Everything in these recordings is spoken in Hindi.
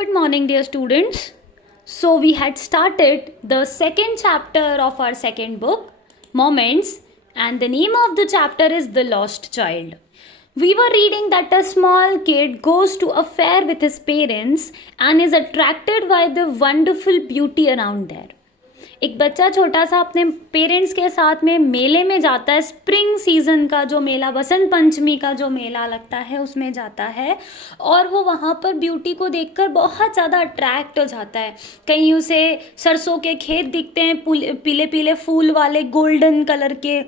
Good morning, dear students. So, we had started the second chapter of our second book, Moments, and the name of the chapter is The Lost Child. We were reading that a small kid goes to a fair with his parents and is attracted by the wonderful beauty around there. एक बच्चा छोटा सा अपने पेरेंट्स के साथ में मेले में जाता है। स्प्रिंग सीजन का जो मेला, बसंत पंचमी का जो मेला लगता है उसमें जाता है और वो वहाँ पर ब्यूटी को देखकर बहुत ज़्यादा अट्रैक्ट हो जाता है। कहीं उसे सरसों के खेत दिखते हैं, पीले पीले फूल वाले गोल्डन कलर के,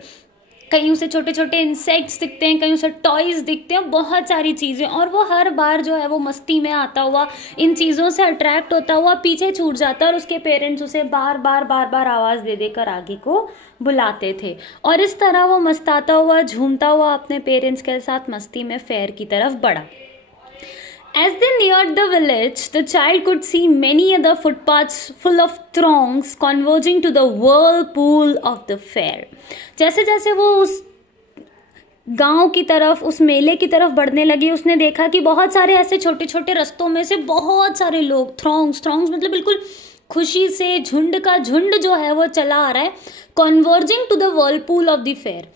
कहीं उसे छोटे छोटे इंसेक्ट्स दिखते हैं, कहीं उसे टॉयज़ दिखते हैं, बहुत सारी चीज़ें। और वो हर बार जो है वो मस्ती में आता हुआ, इन चीज़ों से अट्रैक्ट होता हुआ पीछे छूट जाता है और उसके पेरेंट्स उसे बार बार आवाज़ दे देकर आगे को बुलाते थे। और इस तरह वो मस्ताता हुआ, झूमता हुआ अपने पेरेंट्स के साथ मस्ती में फेयर की तरफ बढ़ा। As they neared the village, the child could see many other footpaths full of throngs converging to the whirlpool of the fair. जैसे जैसे वो उस गांव की तरफ, उस मेले की तरफ बढ़ने लगी, उसने देखा कि बहुत सारे ऐसे छोटे छोटे रास्तों में से बहुत सारे लोग, थ्रॉन्ग्स मतलब बिल्कुल खुशी से झुंड का झुंड जो है वो चला आ रहा है। Converging to the whirlpool of the fair.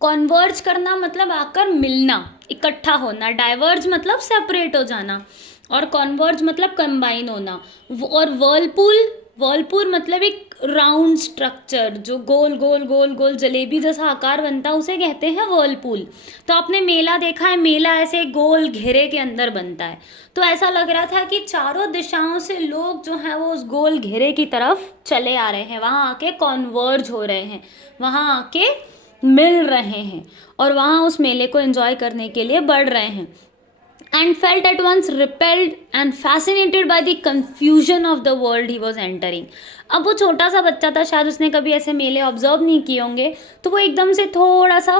Converge करना मतलब आकर मिलना, इकट्ठा होना। डाइवर्ज मतलब सेपरेट हो जाना और कॉन्वर्ज मतलब कंबाइन होना। और वर्लपूल मतलब एक राउंड स्ट्रक्चर जो गोल गोल गोल गोल जलेबी जैसा आकार बनता है, उसे कहते हैं वर्लपूल। तो आपने मेला देखा है, मेला ऐसे गोल घेरे के अंदर बनता है। तो ऐसा लग रहा था कि चारों दिशाओं से लोग जो हैं वो उस गोल घेरे की तरफ चले आ रहे हैं, वहाँ आके कॉन्वर्ज हो रहे हैं, वहाँ आके मिल रहे हैं और वहाँ उस मेले को एंजॉय करने के लिए बढ़ रहे हैं। And felt at once repelled and fascinated by the confusion of the world he was entering. अब वो छोटा सा बच्चा था, शायद उसने कभी ऐसे मेले ऑब्जर्व नहीं किए होंगे, तो वो एकदम से थोड़ा सा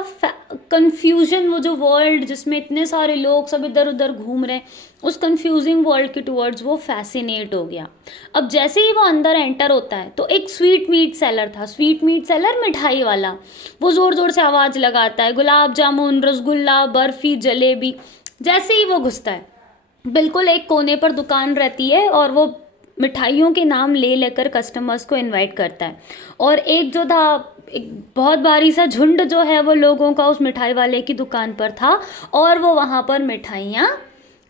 कंफ्यूजन, वो जो वर्ल्ड जिसमें इतने सारे लोग सब इधर उधर घूम रहे हैं, उस कंफ्यूजिंग वर्ल्ड के टूवर्ड्स वो फैसिनेट हो गया। अब जैसे ही वो अंदर एंटर होता है तो एक स्वीट मीट सेलर था, स्वीट मीट सेलर, मिठाई वाला। वो ज़ोर ज़ोर से आवाज़ लगाता है, गुलाब जामुन, रसगुल्ला, बर्फ़ी, जलेबी। जैसे ही वो घुसता है, बिल्कुल एक कोने पर दुकान रहती है और वो मिठाइयों के नाम ले लेकर कस्टमर्स को इनवाइट करता है। और एक जो था, एक बहुत भारी सा झुंड जो है वो लोगों का उस मिठाई वाले की दुकान पर था और वो वहाँ पर मिठाइयाँ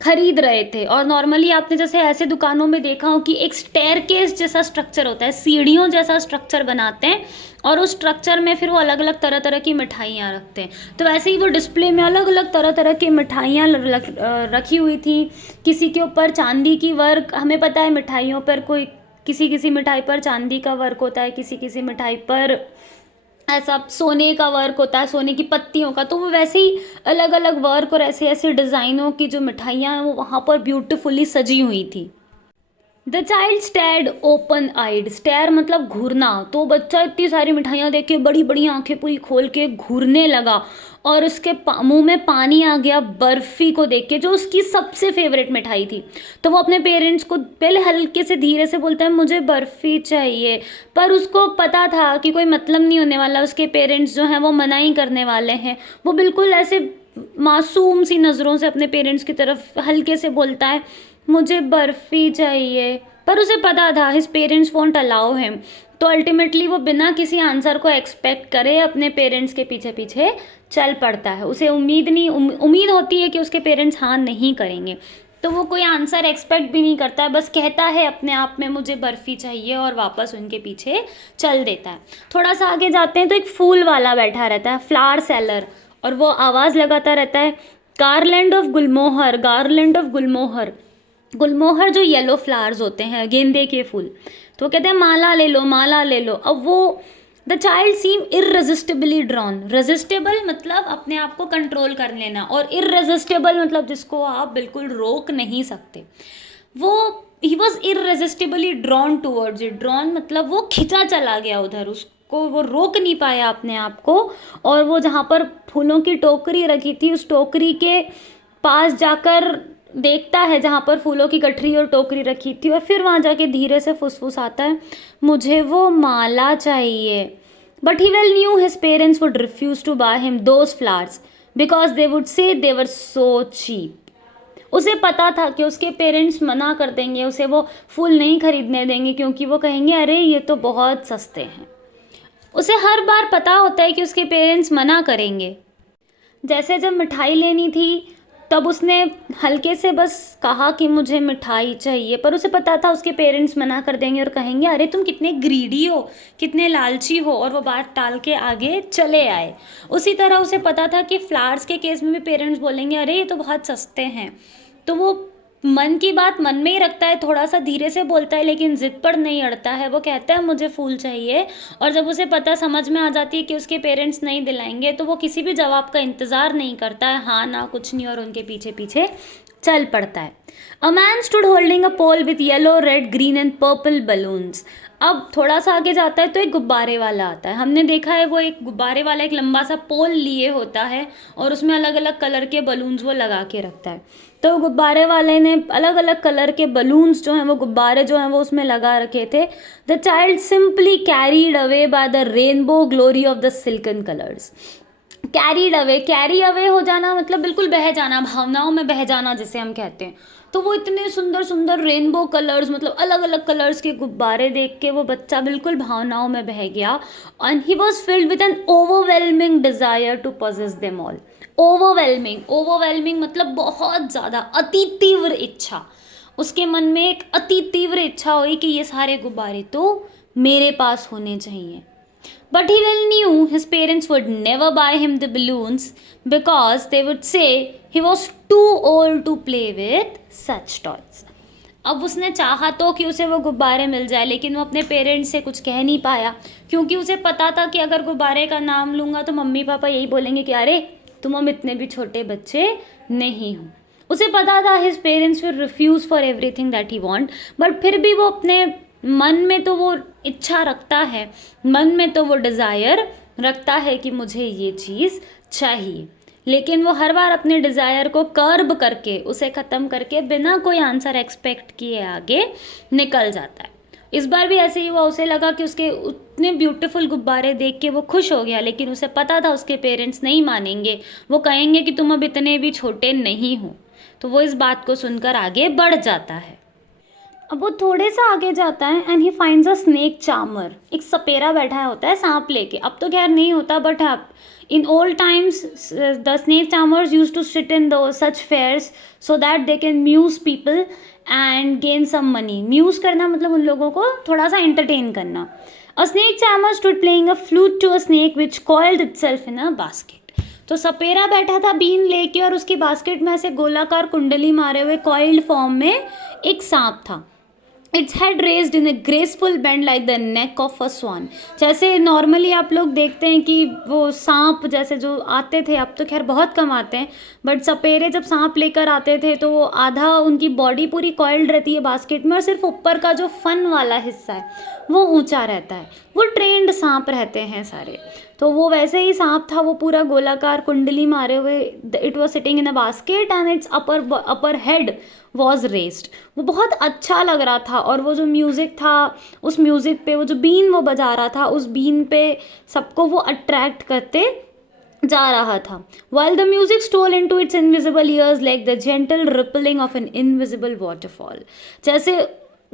खरीद रहे थे। और नॉर्मली आपने जैसे ऐसे दुकानों में देखा हो कि एक स्टेयरकेस जैसा स्ट्रक्चर होता है, सीढ़ियों जैसा स्ट्रक्चर बनाते हैं और उस स्ट्रक्चर में फिर वो अलग अलग तरह तरह की मिठाइयाँ रखते हैं। तो वैसे ही वो डिस्प्ले में अलग अलग तरह तरह की मिठाइयाँ रखी हुई थी। किसी के ऊपर चांदी की वर्क, हमें पता है मिठाइयों पर कोई किसी किसी मिठाई पर चांदी का वर्क होता है, किसी किसी मिठाई पर ऐसा सोने का वर्क होता है, सोने की पत्तियों का। तो वो वैसे ही अलग अलग वर्क और ऐसे ऐसे डिज़ाइनों की जो मिठाइयाँ हैं वो वहाँ पर ब्यूटीफुली सजी हुई थी। The child stared open eyed. Stare मतलब घूरना। तो बच्चा इतनी सारी मिठाइयाँ देख के बड़ी बड़ी आंखें पूरी खोल के घूरने लगा और उसके मुंह में पानी आ गया बर्फ़ी को देख के, जो उसकी सबसे फेवरेट मिठाई थी। तो वो अपने पेरेंट्स को पहले हल्के से धीरे से बोलता है, मुझे बर्फ़ी चाहिए। पर उसको पता था कि कोई मतलब नहीं होने वाला, उसके पेरेंट्स जो हैं वो मना ही करने वाले हैं। वो बिल्कुल ऐसे मासूम सी नज़रों से अपने पेरेंट्स की तरफ हल्के से बोलता है, मुझे बर्फ़ी चाहिए। पर उसे पता था his parents won't allow him. तो अल्टीमेटली वो बिना किसी आंसर को एक्सपेक्ट करे अपने पेरेंट्स के पीछे पीछे चल पड़ता है। उसे उम्मीद होती है कि उसके पेरेंट्स हाँ नहीं करेंगे, तो वो कोई आंसर एक्सपेक्ट भी नहीं करता है, बस कहता है अपने आप में मुझे बर्फ़ी चाहिए और वापस उनके पीछे चल देता है। थोड़ा सा आगे जाते हैं तो एक फूल वाला बैठा रहता है, फ्लावर सेलर, और वो आवाज़ लगाता रहता है, garland of gulmohar, garland of gulmohar. गुलमोहर जो येलो फ्लावर्स होते हैं, गेंदे के फूल, तो कहते हैं माला ले लो, माला ले लो। अब वो the child seam इररेजिस्टिबली drawn. Resistible मतलब अपने आप को कंट्रोल कर लेना, और इररेजिस्टेबल मतलब जिसको आप बिल्कुल रोक नहीं सकते। वो he was irresistibly drawn towards it. Drawn मतलब वो खिंचा चला गया उधर, उसको वो रोक नहीं पाया अपने आप को। और वो जहाँ पर फूलों की टोकरी रखी थी, उस टोकरी के पास जाकर देखता है जहाँ पर फूलों की गठरी और टोकरी रखी थी, और फिर वहाँ जाके धीरे से फुसफुसाता है, मुझे वो माला चाहिए। But he well knew his parents would refuse to buy him those flowers because they would say they were so cheap. उसे पता था कि उसके पेरेंट्स मना कर देंगे, उसे वो फूल नहीं खरीदने देंगे क्योंकि वो कहेंगे अरे ये तो बहुत सस्ते हैं। उसे हर बार पता होता है कि उसके पेरेंट्स मना करेंगे। जैसे जब मिठाई लेनी थी तब उसने हल्के से बस कहा कि मुझे मिठाई चाहिए, पर उसे पता था उसके पेरेंट्स मना कर देंगे और कहेंगे अरे तुम कितने ग्रीडी हो, कितने लालची हो, और वो बात टाल के आगे चले आए। उसी तरह उसे पता था कि फ्लावर्स के केस में भी पेरेंट्स बोलेंगे अरे ये तो बहुत सस्ते हैं, तो वो मन की बात मन में ही रखता है, थोड़ा सा धीरे से बोलता है लेकिन जिद पर नहीं अड़ता है। वो कहता है मुझे फूल चाहिए, और जब उसे पता समझ में आ जाती है कि उसके पेरेंट्स नहीं दिलाएंगे तो वो किसी भी जवाब का इंतज़ार नहीं करता है, हाँ ना कुछ नहीं, और उनके पीछे पीछे चल पड़ता है। A man stood holding a pole with yellow red green and purple balloons. अब थोड़ा सा आगे जाता है तो एक गुब्बारे वाला आता है। हमने देखा है वो एक गुब्बारे वाला एक लंबा सा पोल लिए होता है और उसमें अलग अलग कलर के बलून्स वो लगा के रखता है। तो गुब्बारे वाले ने अलग अलग कलर के बलून्स जो हैं वो गुब्बारे जो हैं वो उसमें लगा रखे थे। The child simply carried away by the rainbow glory of the silken colours. Carry away हो जाना मतलब बिल्कुल बह जाना, भावनाओं में बह जाना जिसे हम कहते हैं। तो वो इतने सुंदर सुंदर रेनबो कलर्स मतलब अलग अलग कलर्स के गुब्बारे देख के वो बच्चा बिल्कुल भावनाओं में बह गया, and he was filled with an overwhelming desire to possess them all. Overwhelming मतलब बहुत ज़्यादा, अति तीव्र इच्छा। उसके मन में एक अति तीव्र इच्छा हुई कि ये सारे गुब्बारे तो मेरे पास होने चाहिए। But he well knew his parents would never buy him the balloons because they would say he was too old to play with such toys. अब उसने चाहा तो कि उसे वो गुब्बारे मिल जाए, लेकिन वो अपने पेरेंट्स से कुछ कह नहीं पाया क्योंकि उसे पता था कि अगर गुब्बारे का नाम लूँगा तो मम्मी पापा यही बोलेंगे कि अरे तुम हम इतने भी छोटे बच्चे नहीं हो। उसे पता था his parents will refuse for everything that he want, but फिर भी वो अपने मन में तो वो इच्छा रखता है, मन में तो वो डिज़ायर रखता है कि मुझे ये चीज़ चाहिए, लेकिन वो हर बार अपने डिज़ायर को कर्ब करके उसे ख़त्म करके बिना कोई आंसर एक्सपेक्ट किए आगे निकल जाता है। इस बार भी ऐसे ही हुआ। उसे लगा कि उसके उतने ब्यूटीफुल गुब्बारे देख के वो खुश हो गया, लेकिन उसे पता था उसके पेरेंट्स नहीं मानेंगे, वो कहेंगे कि तुम अब इतने भी छोटे नहीं हो। तो वो इस बात को सुनकर आगे बढ़ जाता है। अब वो थोड़े सा आगे जाता है and he finds a snake charmer. एक सपेरा बैठा होता है सांप लेके, अब तो खैर नहीं होता, बट हाँ in old times the snake charmers use to sit in the such fairs so that they can muse people and gain some money. Muse करना मतलब उन लोगों को थोड़ा सा एंटरटेन करना। A snake charmer stood playing a flute to a snake which coiled itself in a basket. तो सपेरा बैठा था बीन लेके और उसकी बास्केट में ऐसे गोलाकार कुंडली मारे हुए कॉइल्ड फॉर्म में एक सांप था। Its head raised in a graceful bend like the neck of a swan. जैसे नॉर्मली आप लोग देखते हैं कि वो सांप जैसे जो आते थे, अब तो खैर बहुत कम आते हैं, बट सपेरे जब सांप लेकर आते थे तो वो आधा उनकी बॉडी पूरी कॉइल्ड रहती है बास्केट में और सिर्फ ऊपर का जो फन वाला हिस्सा है वो ऊंचा रहता है। वो ट्रेंड सांप रहते हैं सारे। तो वो वैसे ही सांप था, वो पूरा गोलाकार कुंडली मारे हुए। It was sitting in a basket and it's upper head was raised. वो बहुत अच्छा लग रहा था, और वो जो म्यूज़िक था उस म्यूज़िक पे वो जो बीन वो बजा रहा था उस बीन पे सबको वो अट्रैक्ट करते जा रहा था। While the music stole into its invisible ears like the gentle rippling of an invisible waterfall। जैसे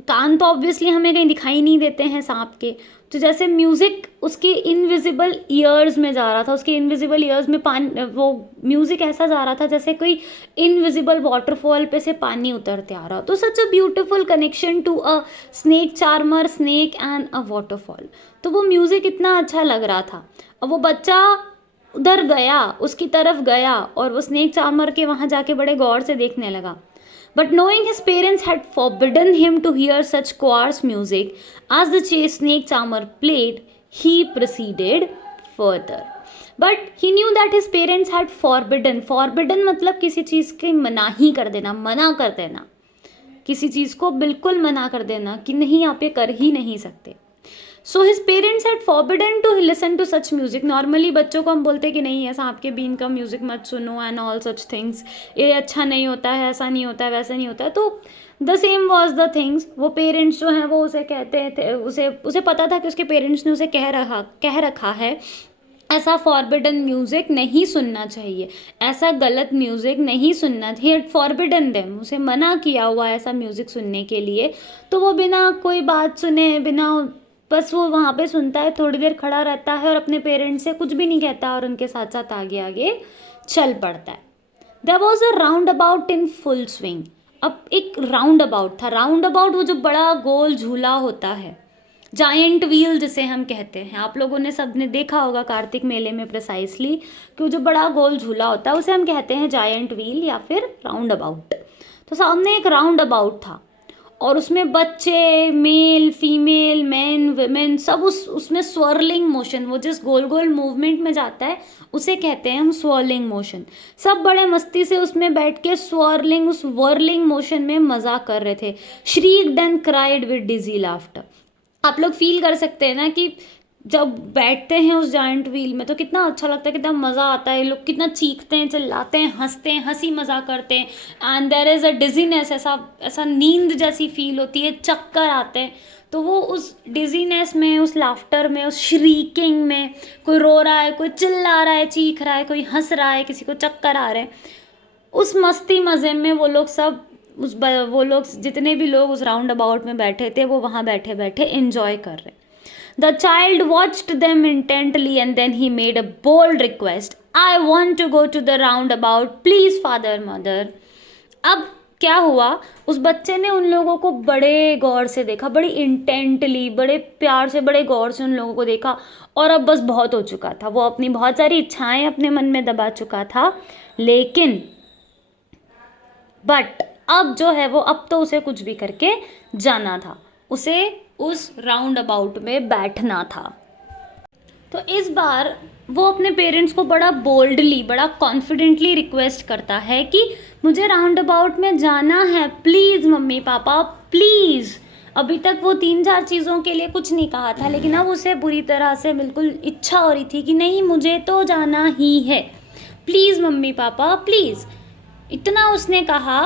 कान तो ऑब्वियसली हमें कहीं दिखाई नहीं देते हैं सांप के, तो जैसे म्यूज़िक उसके इनविजिबल ईयर्स में जा रहा था, उसके इनविजिबल ईयर्स में पानी, वो म्यूज़िक ऐसा जा रहा था जैसे कोई इनविजिबल वाटरफॉल पे से पानी उतरते आ रहा। तो such a beautiful connection to a snake charmer, snake and a waterfall. तो वो म्यूज़िक इतना अच्छा लग रहा था। अब वो बच्चा उधर गया, उसकी तरफ गया और वो स्नेक चार्मर के वहाँ जाके बड़े गौर से देखने लगा। But knowing his parents had forbidden him to hear such coarse music as the snake charmer played, he proceeded further. But he knew that his parents had forbidden मतलब किसी चीज़ की मनाही कर देना, मना कर देना, किसी चीज़ को बिल्कुल मना कर देना कि नहीं आप ये कर ही नहीं सकते। So his parents had forbidden to listen to such music. Normally बच्चों को हम बोलते हैं कि नहीं ऐसा आपके बीन का म्यूजिक मत सुनो एंड ऑल सच थिंग्स, ये अच्छा नहीं होता है, ऐसा नहीं होता है, वैसा नहीं होता है। तो the same was the things. वो पेरेंट्स जो हैं वो उसे कहते थे, उसे पता था कि उसके पेरेंट्स ने उसे कह रखा है ऐसा फॉरबिडन म्यूज़िक नहीं सुनना चाहिए, ऐसा गलत म्यूज़िक नहीं सुनना चाहिए, फॉरबिडन देम, उसे मना किया हुआ है ऐसा म्यूज़िक सुनने के लिए। तो वो बिना कोई बात सुने, बिना, बस वो वहाँ पे सुनता है, थोड़ी देर खड़ा रहता है और अपने पेरेंट्स से कुछ भी नहीं कहता और उनके साथ साथ आगे आगे चल पड़ता है। There was a roundabout in full swing. अब एक राउंड अबाउट था, राउंड अबाउट वो जो बड़ा गोल झूला होता है, जायंट व्हील जिसे हम कहते हैं, आप लोगों ने सबने देखा होगा कार्तिक मेले में प्रिसाइसली, कि वो जो बड़ा गोल झूला होता है उसे हम कहते हैं जायंट व्हील या फिर राउंड अबाउट। तो सामने एक राउंड अबाउट था और उसमें बच्चे, मेल फीमेल, मैन वुमेन, सब उसमें स्वर्लिंग मोशन, वो जिस गोल गोल मूवमेंट में जाता है उसे कहते हैं हम स्वर्लिंग मोशन। सब बड़े मस्ती से उसमें बैठ के स्वर्लिंग, उस वर्लिंग मोशन में मजा कर रहे थे। Shrieked and cried with dizzy laughter. आप लोग फील कर सकते हैं ना कि जब बैठते हैं उस जायंट व्हील में तो कितना अच्छा लगता है, कितना मज़ा आता है, लोग कितना चीखते हैं, चिल्लाते हैं, हंसते हैं, हंसी मजाक करते हैं। And there is a dizziness, ऐसा ऐसा नींद जैसी फील होती है, चक्कर आते हैं। तो वो उस डिजीनेस में, उस लाफ्टर में, उस श्रीकिंग में, कोई रो रहा है, कोई चिल्ला रहा है, चीख रहा है, कोई हंस रहा है, किसी को चक्कर आ रहे हैं, उस मस्ती मज़े में वो लोग सब, वो लोग जितने भी लोग उस राउंड अबाउट में बैठे थे वो वहाँ बैठे बैठे एंजॉय कर रहे। The child watched them intently and then he made a bold request, I want to go to the roundabout, please father mother. अब क्या हुआ, उस बच्चे ने उन लोगों को बड़े गौर से देखा, बड़ी इंटेंटली, बड़े प्यार से, बड़े गौर से उन लोगों को देखा, और अब बस बहुत हो चुका था, वो अपनी बहुत सारी इच्छाएं अपने मन में दबा चुका था, लेकिन बट अब जो है वो, अब तो उसे कुछ भी करके जाना था, उसे उस राउंड अबाउट में बैठना था। तो इस बार वो अपने पेरेंट्स को बड़ा बोल्डली, बड़ा कॉन्फिडेंटली रिक्वेस्ट करता है कि मुझे राउंड अबाउट में जाना है, प्लीज़ मम्मी पापा प्लीज़। अभी तक वो 3-4 चीज़ों के लिए कुछ नहीं कहा था, लेकिन अब उसे बुरी तरह से बिल्कुल इच्छा हो रही थी कि नहीं, मुझे तो जाना ही है, प्लीज़ मम्मी पापा प्लीज़। इतना उसने कहा,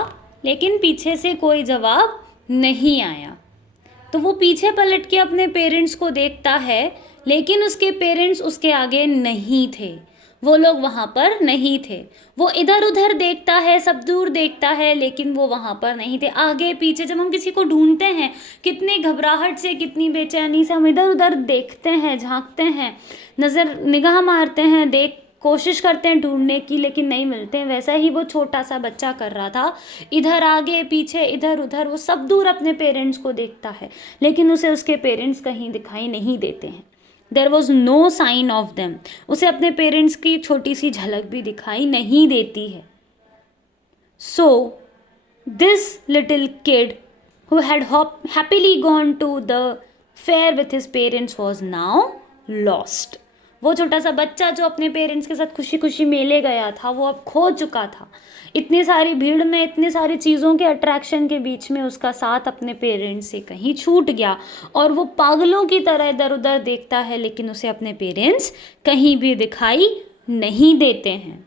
लेकिन पीछे से कोई जवाब नहीं आया। तो वो पीछे पलट के अपने पेरेंट्स को देखता है, लेकिन उसके पेरेंट्स उसके आगे नहीं थे, वो लोग वहाँ पर नहीं थे। वो इधर उधर देखता है, सब दूर देखता है, लेकिन वो वहाँ पर नहीं थे। आगे पीछे जब हम किसी को ढूंढते हैं, कितनी घबराहट से, कितनी बेचैनी से हम इधर उधर देखते हैं, झांकते हैं, निगाह मारते हैं, कोशिश करते हैं ढूंढने की, लेकिन नहीं मिलते हैं। वैसा ही वो छोटा सा बच्चा कर रहा था, इधर आगे पीछे, इधर उधर, वो सब दूर अपने पेरेंट्स को देखता है, लेकिन उसे उसके पेरेंट्स कहीं दिखाई नहीं देते हैं। There was no sign of them, उसे अपने पेरेंट्स की छोटी सी झलक भी दिखाई नहीं देती है। So this little kid who had happily gone to the fair with his parents was now lost. वो छोटा सा बच्चा जो अपने पेरेंट्स के साथ खुशी खुशी मेले गया था, वो अब खो चुका था। इतनी सारी भीड़ में, इतनी सारी चीज़ों के अट्रैक्शन के बीच में उसका साथ अपने पेरेंट्स से कहीं छूट गया, और वो पागलों की तरह इधर उधर देखता है, लेकिन उसे अपने पेरेंट्स कहीं भी दिखाई नहीं देते हैं।